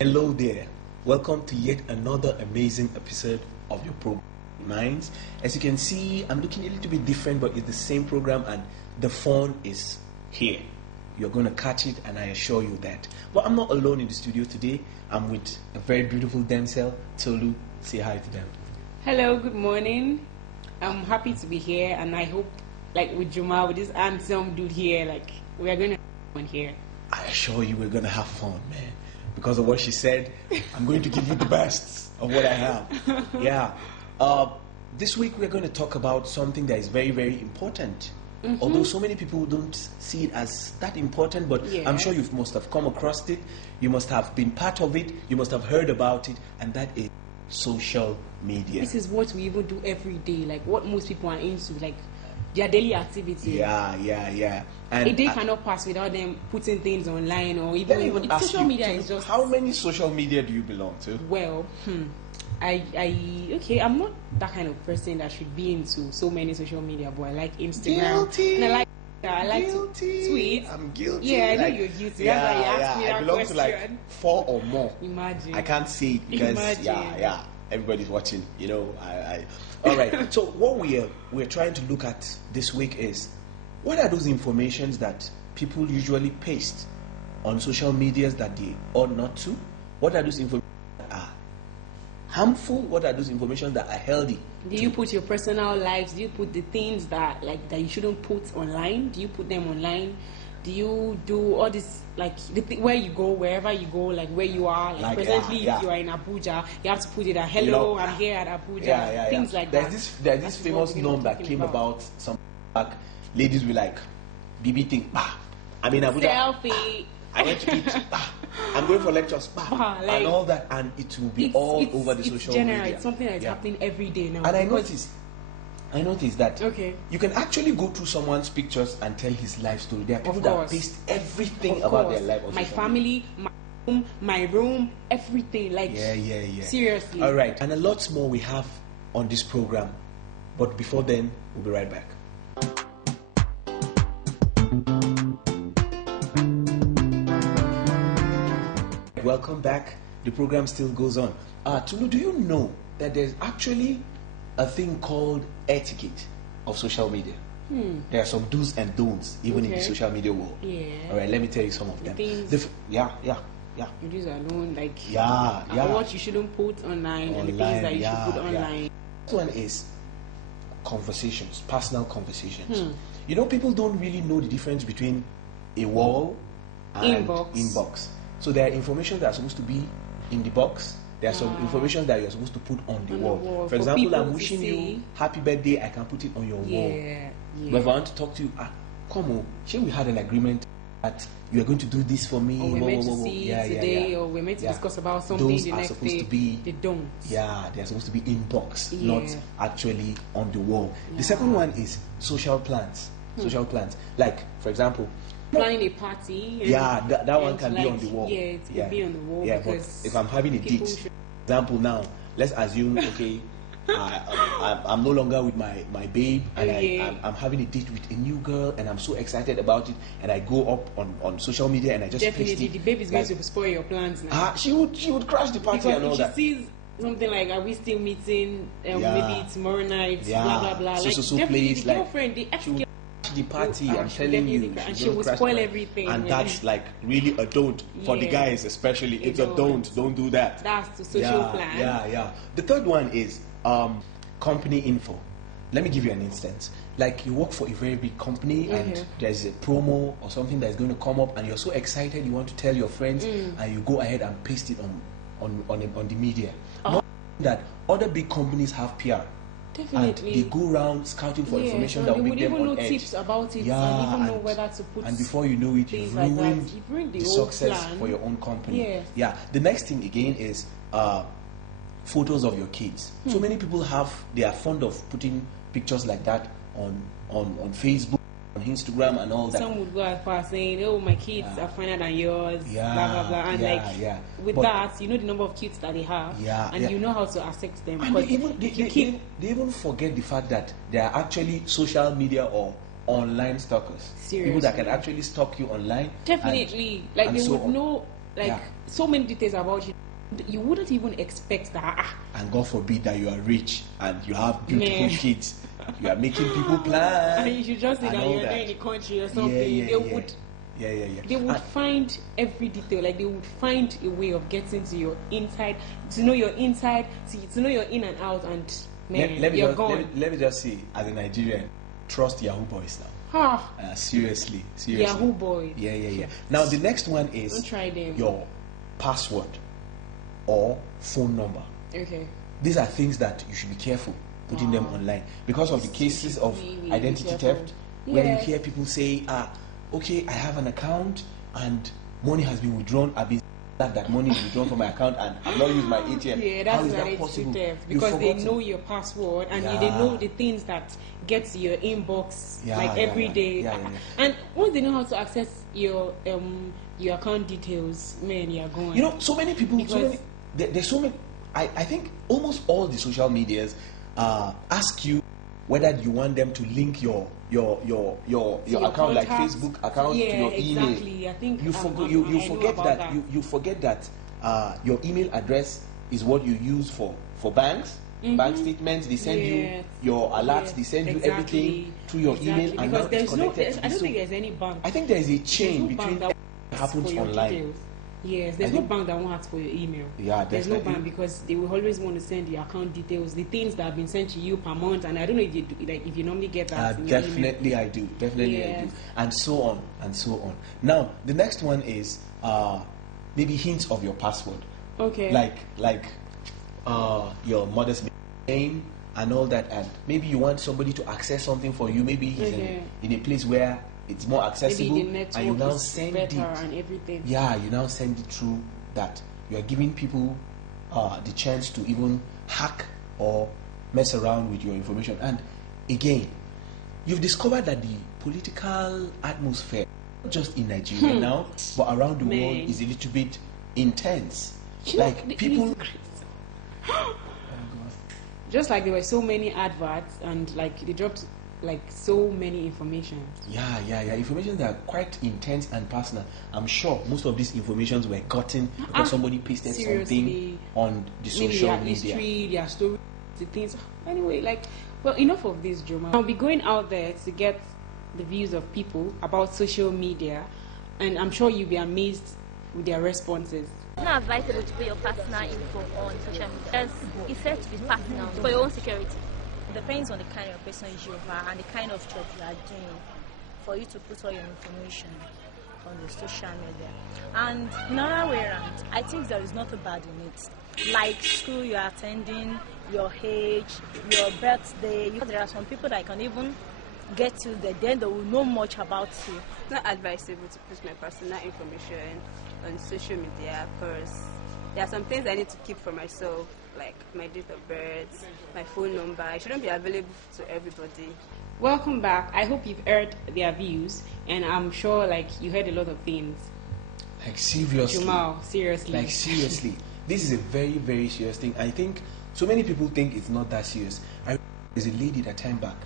Hello there. Welcome to yet another amazing episode of your program, GreatMindz. As you can see, I'm looking a little bit different, but it's the same program and the fun is here. You're going to catch it, and I assure you that. But I'm not alone in the studio today. I'm with a very beautiful damsel, Tolu. Say hi to them. Hello, good morning. I'm happy to be here, and I hope, like with Juma, with this handsome dude here, like we are going to have fun here. I assure you we're going to have fun, man. Because of what she said, I'm going to give you the best of what I have. Yeah. This week we're going to talk about something that is very, very important. Mm-hmm. Although so many people don't see it as that important, but yeah. I'm sure you must have come across it. You must have been part of it. You must have heard about it. And that is social media. This is what we even do every day. Like what most people are into. Like their daily activity. Yeah. And a day cannot pass without them putting things online or even social media is just. How many social media do you belong to? Well, I'm not that kind of person that should be into so many social media, but I like Instagram. Guilty. And I like to tweet. I'm guilty. Yeah, I know you're guilty. That's why you asked me that I belong question. to like 4 or more. Imagine. I can't say it because everybody's watching. All right. So what we're trying to look at this week is what are those informations that people usually paste on social medias that they ought not to? What are those information that are harmful? What are those information that are healthy? Do you put your personal lives? Do you put the things that you shouldn't put online? Do you put them online? Do you do all this where you go, wherever you go, like where you are? Presently, if you are in Abuja, you have to put it at hello. I'm here at Abuja. Things like that. There's this famous norm that came about some back. Ladies will like BB thing. I'm in Abuja. Selfie. I went to eat. I'm going for lectures. And all that, and it will be all over the social media. It's something that's happening every day now. And I noticed that you can actually go through someone's pictures and tell his life story. There are people that paste everything about their life on my family, my room, everything. Seriously. All right, and a lot more we have on this program. But before then, we'll be right back. Welcome back. The program still goes on. Tulu, do you know that there's actually a thing called etiquette of social media? There are some do's and don'ts even in the social media world. Yeah. All right, let me tell you some of them. Yeah. The do's and don'ts, what you shouldn't put online and the things that you should put online. This one is conversations, personal conversations. People don't really know the difference between a wall and inbox. So there are information that are supposed to be in the box. There are some information that you're supposed to put on the wall. For example, I'm wishing you happy birthday. I can put it on your wall. But if I want to talk to you, come on, we had an agreement that you are going to do this for me. Or we're meant to see today, or we're meant to discuss about something Those the are next supposed day. To be, they don't. Yeah, they're supposed to be in box, not actually on the wall. The second one is social plans. Social plans. Like, for example, planning a party. That one can be on the wall. Yeah, it can be on the wall. Yeah, but if I'm having a date, for example, now let's assume, I'm no longer with my babe, and I'm having a date with a new girl, and I'm so excited about it, and I go up on social media and I just definitely paste it. The babe is going to spoil your plans now. She would crash the party because and all if that. She sees something like, are we still meeting? Maybe tomorrow night. Blah blah blah. So definitely place, the girlfriend, the party, I'm telling you, and she will spoil everything. And that's like really a don't for the guys, especially. It's a don't do that. That's the social plan. Yeah. The third one is company info. Let me give you an instance. Like you work for a very big company and there's a promo or something that's going to come up, and you're so excited you want to tell your friends, and you go ahead and paste it on the media. Not that other big companies have PR. Definitely. And they go around scouting for information that will make them on edge. They would even know tips about it and even know whether to put. And before you know it, you've ruined the success for your own company. Yeah. The next thing again is photos of your kids. So many people they are fond of putting pictures like that on Facebook, on Instagram, and all that. Some would go as far as saying, "Oh, my kids are finer than yours," blah blah blah, and with that, you know the number of kids that they have, and you know how to accept them. And they even forget the fact that they are actually social media or online stalkers. Seriously. People that can actually stalk you online. Definitely, they would know like so many details about you. You wouldn't even expect that. And God forbid that you are rich and you have beautiful kids. You are making people plan. And you should just say that you're there in the country or something. They would find every detail. Like they would find a way of getting to your inside, to know your inside, to know your in and out. And man, you're gone. Let me just say, as a Nigerian, trust Yahoo boys now. Seriously. Yahoo boys. Yeah. Now the next one is don't try them. Your password or phone number. Okay. These are things that you should be careful putting them online because of the cases of identity theft, where you hear people say, okay, I have an account and money has been withdrawn. I've been that money is withdrawn from my account and I've not used my ATM. Yeah, that's an identity theft because they know your password and they know the things that get to your inbox every day. And once they know how to access your account details, man, you're going. You know, so many people. There's so many. I think almost all the social medias ask you whether you want them to link your account, like Facebook account, to your email. Exactly. I think you forget that your email address is what you use for banks. Bank statements, they send you your alerts, they send you everything through your email, and because now it's connected. I don't think there's any bank. I think there is a chain between what happens online. Details. Yes, there's no bank that won't ask for your email. Yeah, there's no bank because they will always want to send your account details, the things that have been sent to you per month. And I don't know if you do, if you normally get that. Definitely, I do. I do, and so on and so on. Now, the next one is maybe hints of your password. Okay. Like your mother's name and all that, and maybe you want somebody to access something for you. Maybe he's in a place where it's more accessible, and you now send it. And everything. Yeah, you now send it through that. You are giving people the chance to even hack or mess around with your information. And again, you've discovered that the political atmosphere, not just in Nigeria now, but around the world, is a little bit intense. Like people. Just like there were so many adverts and like they dropped like so many information. Yeah. Information that are quite intense and personal. I'm sure most of these informations were gotten because somebody pasted something on the social media. History, their story, the things. Anyway, well, enough of this, Joma. I'll be going out there to get the views of people about social media, and I'm sure you'll be amazed with their responses. It's not advisable to put your personal info on social media because it's said to be personal for your own security. It depends on the kind of person you are and the kind of job you are doing for you to put all your information on the social media. And in other way around, I think there is nothing bad in it. Like school you are attending, your age, your birthday. There are some people that can even get you there, then they will know much about you. It's not advisable to put my personal information on social media because there are some things I need to keep for myself, like my date of birth, my phone number. It shouldn't be available to everybody. Welcome back. I hope you've heard their views, and I'm sure you heard a lot of things. Like seriously. Jamal, seriously. Like seriously. This is a very, very serious thing. I think so many people think it's not that serious. There's a lady that time back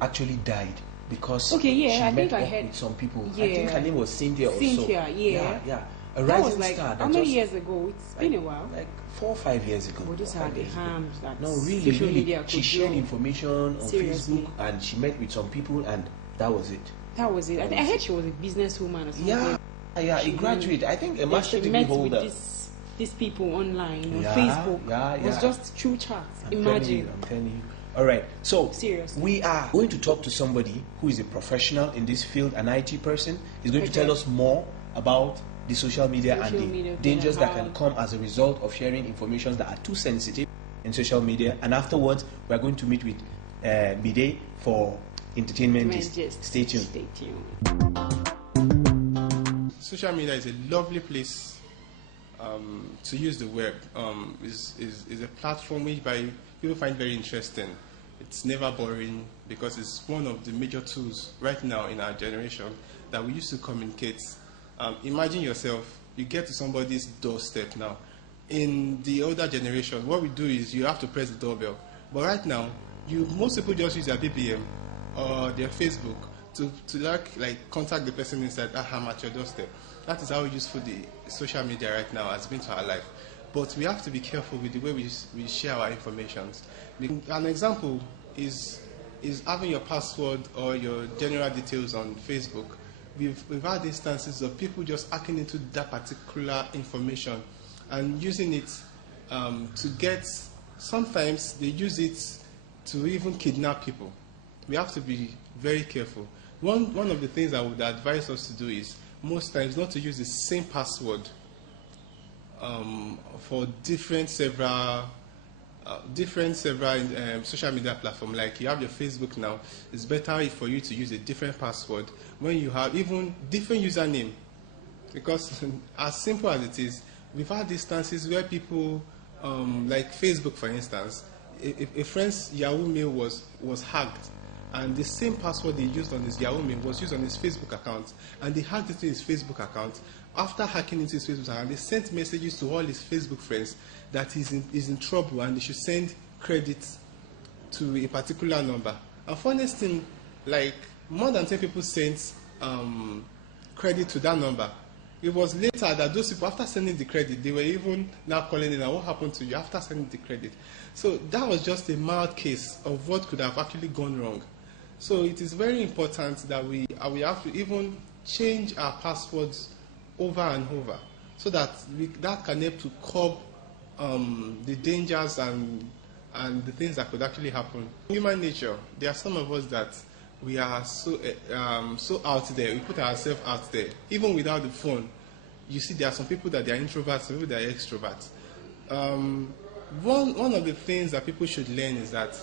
actually died because she met up with some people. I think her name was Cynthia or so. Yeah. A rising star. How many years ago? It's been a while. Like 4 or 5 years ago. But these are the harms that social media she shared information on Facebook and she met with some people and that was it. I heard she was a businesswoman or something. Yeah, a graduate. I think a master degree holder. With these people online on Facebook. It was just true chats. Imagine. I'm telling you. All right, so seriously, we are going to talk to somebody who is a professional in this field, an IT person. He's going to tell us more about the social media and the dangers that can come as a result of sharing information that are too sensitive in social media. And afterwards, we are going to meet with Mide for entertainment gist. Stay tuned. Social media is a lovely place to use the web. Is a platform which people find very interesting. It's never boring because it's one of the major tools right now in our generation that we use to communicate. Imagine yourself, you get to somebody's doorstep now. In the older generation, what we do is you have to press the doorbell. But right now, most people just use their BBM or their Facebook like contact the person inside. I'm at your doorstep. That is how useful the social media right now has been to our life. But we have to be careful with the way we share our information. An example is having your password or your general details on Facebook. We've had instances of people just hacking into that particular information and using it to get. Sometimes they use it to even kidnap people. We have to be very careful. One of the things I would advise us to do is most times not to use the same password for different several social media platforms. Like you have your Facebook now, it's better for you to use a different password when you have even different username, because as simple as it is, we've had instances where people like Facebook, for instance, a friend's Yahoo mail was hacked, and the same password he used on his Yahoo mail was used on his Facebook account, and they hacked into his Facebook account. After hacking into his Facebook account, they sent messages to all his Facebook friends that he's in trouble and they should send credit to a particular number. And funniest thing, like more than 10 people sent credit to that number. It was later that those people, after sending the credit, they were even now calling in, and what happened to you after sending the credit? So that was just a mild case of what could have actually gone wrong. So it is very important that we have to even change our passwords over and over, so that that can help to curb the dangers and the things that could actually happen. Human nature, there are some of us that we are so out there. We put ourselves out there, even without the phone. You see, there are some people that they are introverts, some people that are extroverts. One of the things that people should learn is that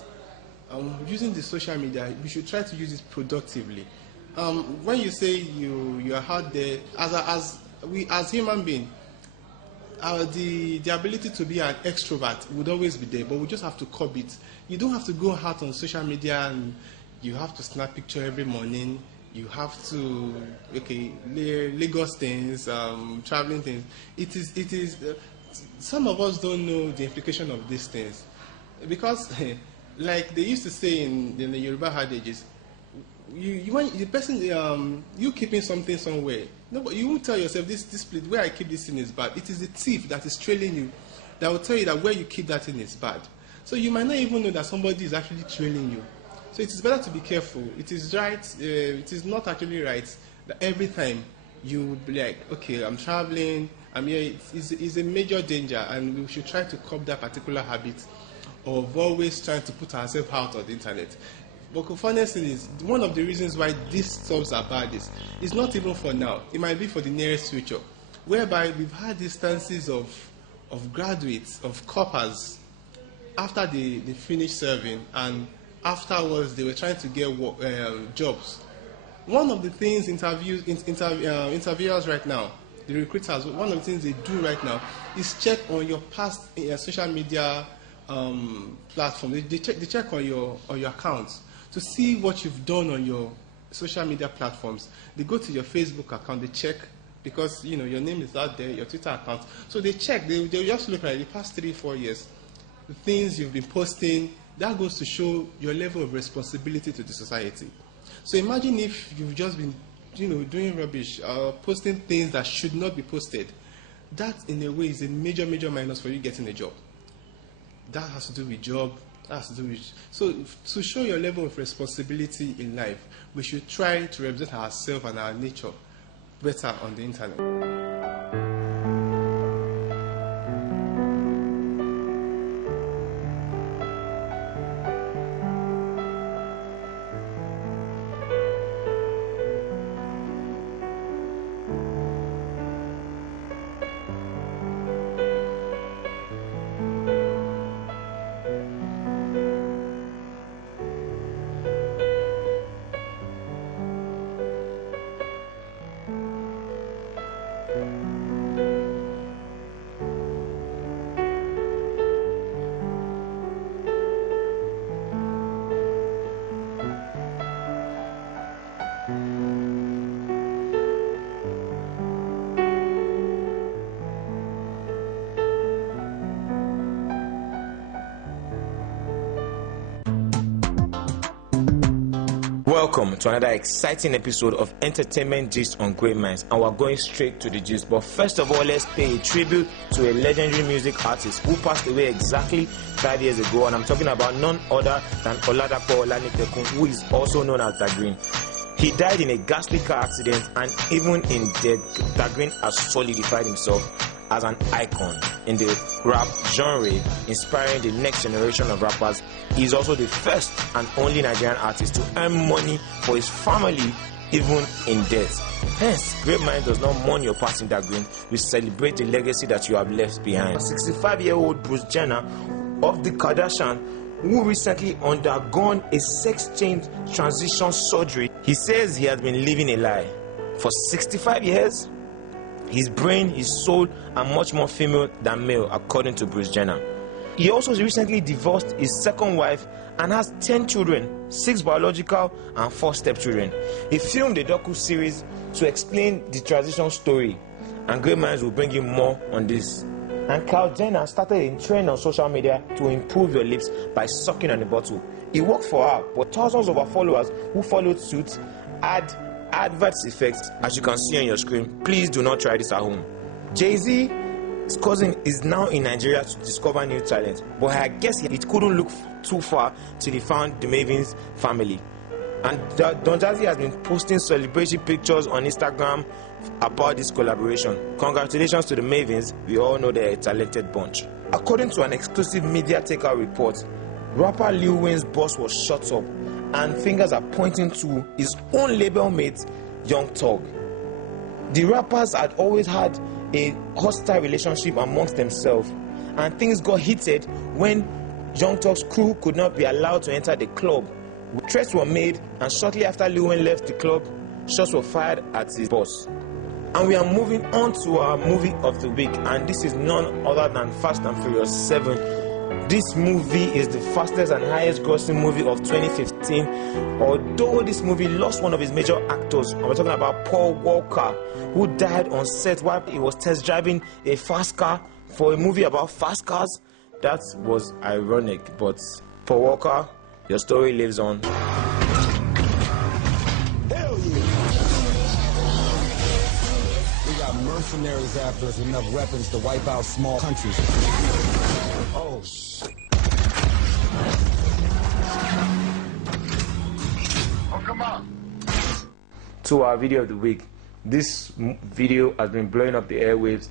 using the social media, we should try to use it productively. When you say you are out there, as human beings, the ability to be an extrovert would always be there, but we just have to curb it. You don't have to go out on social media and you have to snap picture every morning. You have to Lagos things, traveling things. It is. Some of us don't know the implication of these things, because like they used to say in the Yoruba adages, you keeping something somewhere. No, but you won't tell yourself this place where I keep this thing is bad. It is the thief that is trailing you that will tell you that where you keep that thing is bad. So you might not even know that somebody is actually trailing you. So it is better to be careful. It is right. It is not actually right that every time you would be like, okay, I'm traveling, I'm here. It's a major danger, and we should try to curb that particular habit of always trying to put ourselves out on the internet. But the funniest thing is, one of the reasons why these stuffs are bad is not even for now. It might be for the nearest future, whereby we've had instances of graduates, of coppers, after they finished serving, and afterwards they were trying to get jobs. One of the things interviewers right now, the recruiters, one of the things they do right now is check on your past social media platform. They check on your accounts to see what you've done on your social media platforms. They go to your Facebook account, they check, because your name is out there, your Twitter account. So they check, they just look at the past 3-4 years, the things you've been posting. That goes to show your level of responsibility to the society. So imagine if you've just been doing rubbish, posting things that should not be posted. That in a way is a major minus for you getting a job. That has to do with job. So to show your level of responsibility in life, we should try to represent ourselves and our nature better on the internet. Welcome to another exciting episode of Entertainment Gist on GreatMindz, and we're going straight to the gist. But first of all, let's pay a tribute to a legendary music artist who passed away exactly 5 years ago, and I'm talking about none other than Oladapo Olanitekun, who is also known as Da Green. He died in a ghastly car accident, and even in death, Da Green has solidified himself as an icon in the rap genre, inspiring the next generation of rappers. He is also the first and only Nigerian artist to earn money for his family even in death. Hence, GreatMindz does not mourn your passing, Da Green. We celebrate the legacy that you have left behind. 65-year-old Bruce Jenner of the Kardashian, who recently undergone a sex change transition surgery, he says he has been living a lie. For 65 years, his brain, his soul are much more female than male, according to Bruce Jenner. He also recently divorced his second wife and has 10 children, 6 biological and 4 stepchildren. He filmed a docu-series to explain the transition story, and GreatMindz will bring you more on this. And Kylie Jenner started a trend on social media to improve your lips by sucking on a bottle. It worked for her, but thousands of her followers who followed suit had adverse effects, as you can see on your screen. Please do not try this at home. Jay-Z's cousin is now in Nigeria to discover new talent, but I guess it couldn't look too far till he found the Mavins family. And Don Jazzy has been posting celebratory pictures on Instagram about this collaboration. Congratulations to the Mavins. We all know they're a talented bunch. According to an exclusive media takeout report, rapper Lil Wayne's boss was shut up, and fingers are pointing to his own label mate, Young Thug. The rappers had always had a hostile relationship amongst themselves, and things got heated when Young Thug's crew could not be allowed to enter the club. Threats were made, and shortly after Lil Wayne left the club, shots were fired at his boss. And we are moving on to our movie of the week, and this is none other than Fast and Furious 7. This movie is the fastest and highest grossing movie of 2015, although this movie lost one of its major actors. And we're talking about Paul Walker, who died on set while he was test driving a fast car for a movie about fast cars. That was ironic, but Paul Walker, your story lives on. Hell yeah! We got mercenaries after us with enough weapons to wipe out small countries. Oh, shit. Oh, come on. To our video of the week. This video has been blowing up the airwaves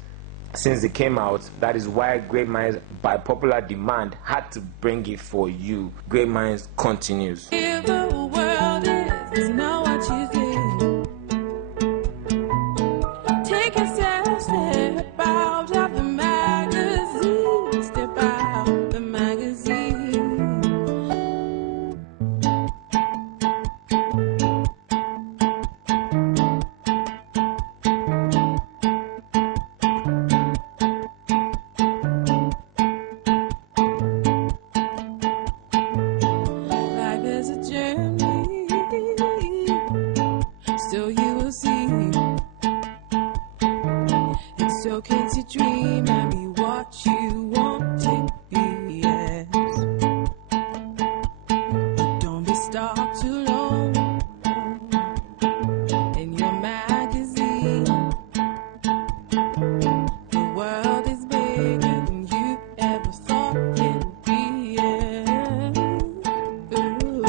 since it came out. That is why GreatMindz, by popular demand, had to bring it for you. GreatMindz continues. If the world is not what you think, take yourself, step out of the magazine, step out the magazine. Life is a journey, still you will see. It's okay to dream and be what you want to be, yes. But don't be stuck too long in your magazine. The world is bigger than you ever thought it would be, yes. Ooh.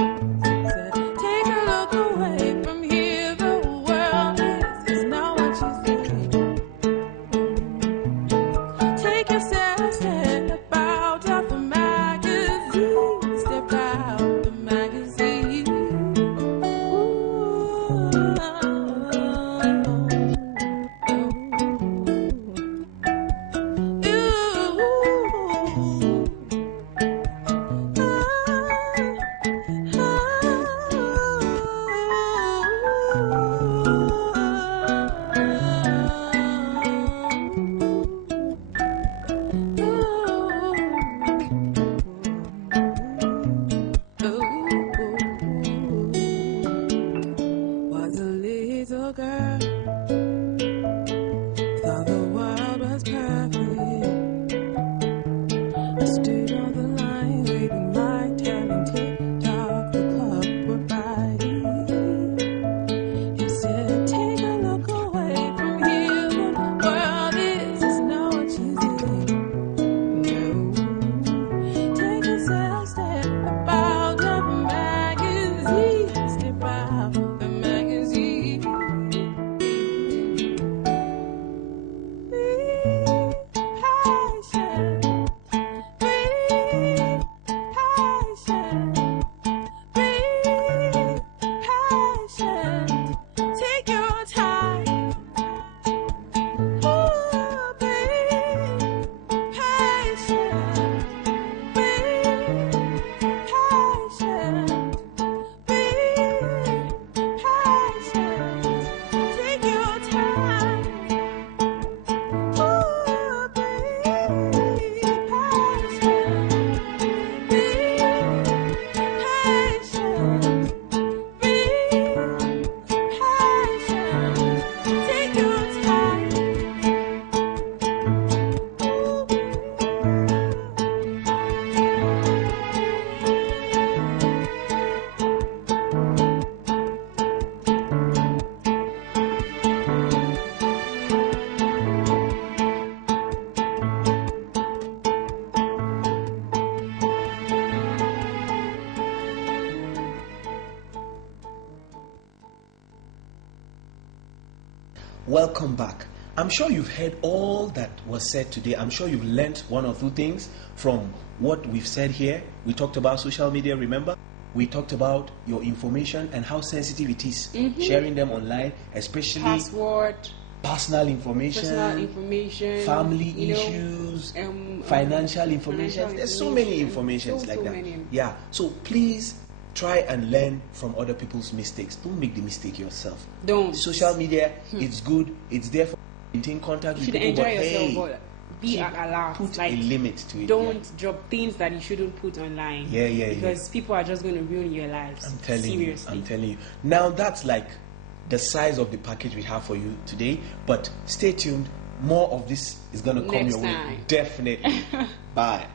Take a look away from here. The world is not what you think. Take yourself, step out of the magazine, step out the magazine. Was a little girl, thought the world was perfect. I stood on the line, waving my tail and tipped off the club were riding. welcome back. I'm sure you've heard all that was said today. I'm sure you've learned one or two things from what we've said here. We talked about social media, remember? We talked about your information and how sensitive it is. Sharing them online, especially Password, personal information, family issues, financial information. There's so many informations like that. Yeah. So please try and learn from other people's mistakes. Don't make the mistake yourself. Don't. Social media, it's good. It's there for maintain contact with You should people. enjoy But yourself, hey, but be alert. put Like, a limit to it. don't drop things that you shouldn't put online. Because people are just going to ruin your lives. I'm telling you. Now that's like the size of the package we have for you today. But stay tuned. More of this is going to come Next your way. time. Definitely. Bye.